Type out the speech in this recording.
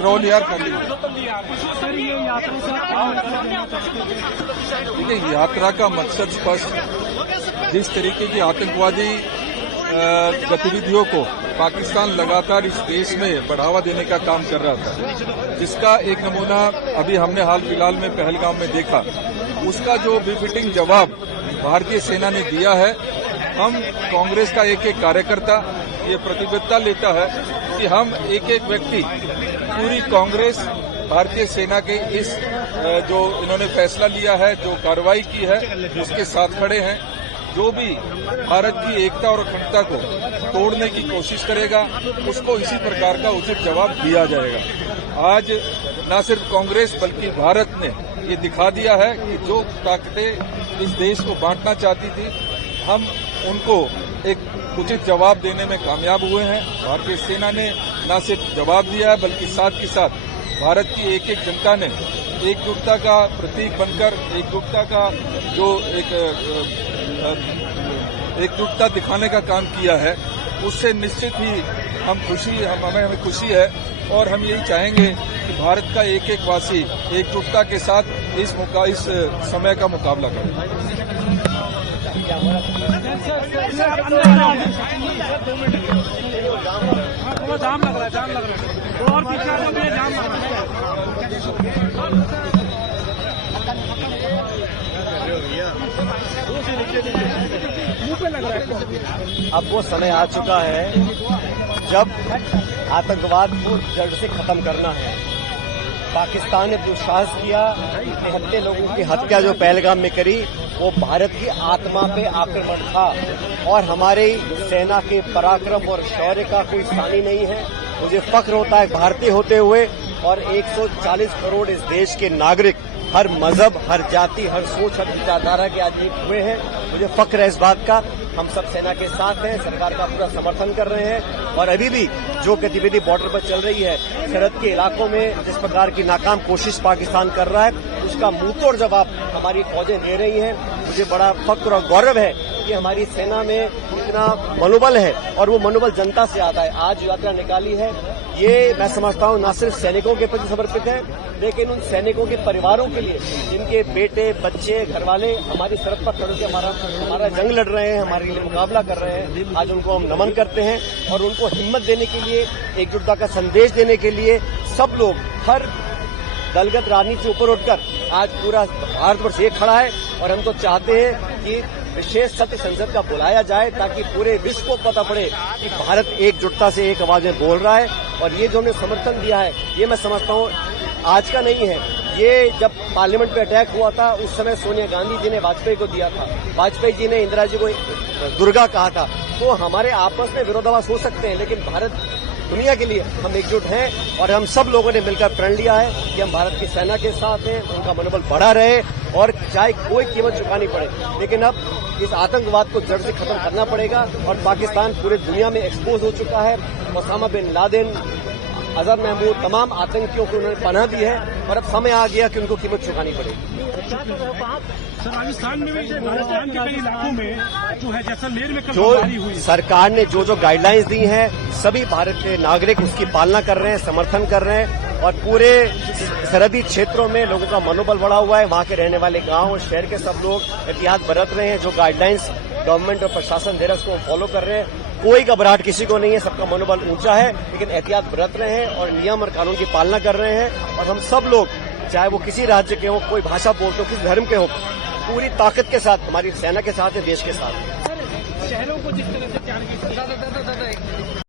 Role यार कर लीजिए। देखिए, यात्रा का मकसद स्पष्ट, जिस तरीके की आतंकवादी गतिविधियों को पाकिस्तान लगातार इस देश में बढ़ावा देने का काम कर रहा था, जिसका एक नमूना अभी हमने हाल फिलहाल में पहलगाम में देखा, उसका जो बेफिटिंग जवाब भारतीय सेना ने दिया है। हम कांग्रेस का एक एक कार्यकर्ता ये प्रतिबद्धता लेता है कि हम एक एक व्यक्ति, पूरी कांग्रेस भारतीय सेना के इस जो इन्होंने फैसला लिया है, जो कार्रवाई की है, उसके साथ खड़े हैं। जो भी भारत की एकता और अखंडता को तोड़ने की कोशिश करेगा, उसको इसी प्रकार का उचित जवाब दिया जाएगा। आज न सिर्फ कांग्रेस बल्कि भारत ने ये दिखा दिया है कि जो ताकतें इस देश को बांटना चाहती थी, हम उनको एक उचित जवाब देने में कामयाब हुए हैं। भारतीय सेना ने न सिर्फ जवाब दिया है बल्कि साथ ही साथ भारत की एक एक जनता ने एकजुटता का प्रतीक बनकर, एकजुटता का जो एकजुटता दिखाने का काम किया है, उससे निश्चित ही हमें खुशी है। और हम यही चाहेंगे कि भारत का एक एक वासी एकजुटता के साथ इस समय का मुकाबला करे। जाम लग रहा है और पीछे जाम लग रहा है। अब वो समय आ चुका है जब आतंकवाद को जड़ से खत्म करना है। पाकिस्तान ने दुस्साहस किया, 73 लोगों की हत्या जो पहलगाम में करी, वो भारत की आत्मा पे आक्रमण था और हमारी सेना के पराक्रम और शौर्य का कोई सानी नहीं है। मुझे फख्र होता है भारतीय होते हुए, और 140 करोड़ इस देश के नागरिक, हर मजहब, हर जाति, हर सोच, हर विचारधारा के आदमी हुए हैं। मुझे फख्र है इस बात का। हम सब सेना के साथ हैं, सरकार का पूरा समर्थन कर रहे हैं। और अभी भी जो गतिविधि बॉर्डर पर चल रही है, सरहद के इलाकों में जिस प्रकार की नाकाम कोशिश पाकिस्तान कर रहा है, उसका मुंहतोड़ जवाब हमारी फौजें दे रही हैं। मुझे बड़ा फख्र और गौरव है कि हमारी सेना में इतना मनोबल है, और वो मनोबल जनता से आता है। आज यात्रा निकाली है, ये मैं समझता हूं न सिर्फ सैनिकों के प्रति समर्पित है, लेकिन उन सैनिकों के परिवारों के लिए, जिनके बेटे, बच्चे, घरवाले हमारी सरहद पर खड़े होकर हमारा जंग लड़ रहे हैं, हमारे लिए मुकाबला कर रहे हैं। आज उनको हम नमन करते हैं, और उनको हिम्मत देने के लिए, एकजुटता का संदेश देने के लिए सब लोग, हर दलगत राजनीति से ऊपर उठकर आज पूरा भारतवर्ष एक खड़ा है। और हम तो चाहते हैं कि विशेष सत्र संसद का बुलाया जाए, ताकि पूरे विश्व को पता पड़े कि भारत एकजुटता से एक आवाज में बोल रहा है। और ये जो हमने समर्थन दिया है, ये मैं समझता हूँ आज का नहीं है। ये जब पार्लियामेंट पे अटैक हुआ था, उस समय सोनिया गांधी जी ने वाजपेयी को दिया था, वाजपेयी जी ने इंदिरा जी को दुर्गा कहा था। तो हमारे आपस में विरोधाभास हो सकते हैं, लेकिन भारत दुनिया के लिए हम एकजुट हैं। और हम सब लोगों ने मिलकर प्रण लिया है कि हम भारत की सेना के साथ हैं, उनका मनोबल बढ़ा रहे, और चाहे कोई कीमत चुकानी पड़े। लेकिन अब इस आतंकवाद को जड़ से खत्म करना पड़ेगा। और पाकिस्तान पूरे दुनिया में एक्सपोज हो चुका है। Osama bin Laden, Azhar Mahmood, तमाम आतंकियों को उन्होंने पनाह दी है, और अब समय आ गया कि उनको कीमत चुकानी पड़ेगी। राजस्थान में भी, राजस्थान के कई इलाकों में जो है, जैसलमेर में जो सरकार ने जो गाइडलाइंस दी हैं, सभी भारत के नागरिक उसकी पालना कर रहे हैं, समर्थन कर रहे हैं। और पूरे सरहदी क्षेत्रों में लोगों का मनोबल बढ़ा हुआ है। वहां के रहने वाले गांव और शहर के सब लोग एहतियात बरत रहे हैं। जो गाइडलाइंस गवर्नमेंट और प्रशासन दे रहा है, उसको फॉलो कर रहे हैं। कोई घबराहट किसी को नहीं है, सबका मनोबल ऊंचा है, लेकिन एहतियात बरत रहे हैं और नियम और कानून की पालना कर रहे हैं। और हम सब लोग, चाहे वो किसी राज्य के हों, कोई भाषा बोलते हो, किस धर्म के हों, पूरी ताकत के साथ हमारी सेना के साथ है, देश के साथ। शहरों को जिस तरह से